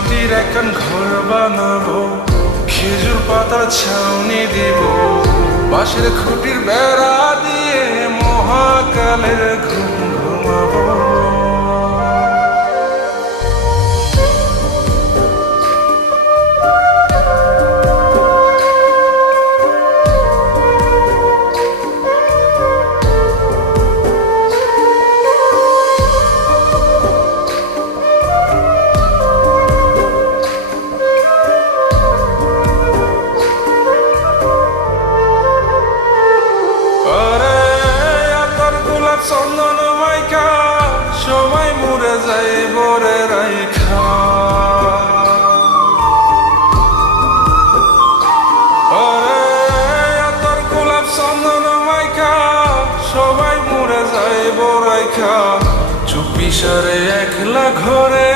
মাটির একখান ঘর বানাবো, খেজুর পাতার ছাউনি দিব, বাঁশের খুঁটির বেড়া দিয়ে মহাকালের ঘুম ঘুমাবো। চন্দন মাইকা সবাই মরে যায় বরে রাইখা, তোর গোলাপ চন্দন মাইকা সবাই মরে যায় বরাইখা, চুপি সারে একলা ঘরে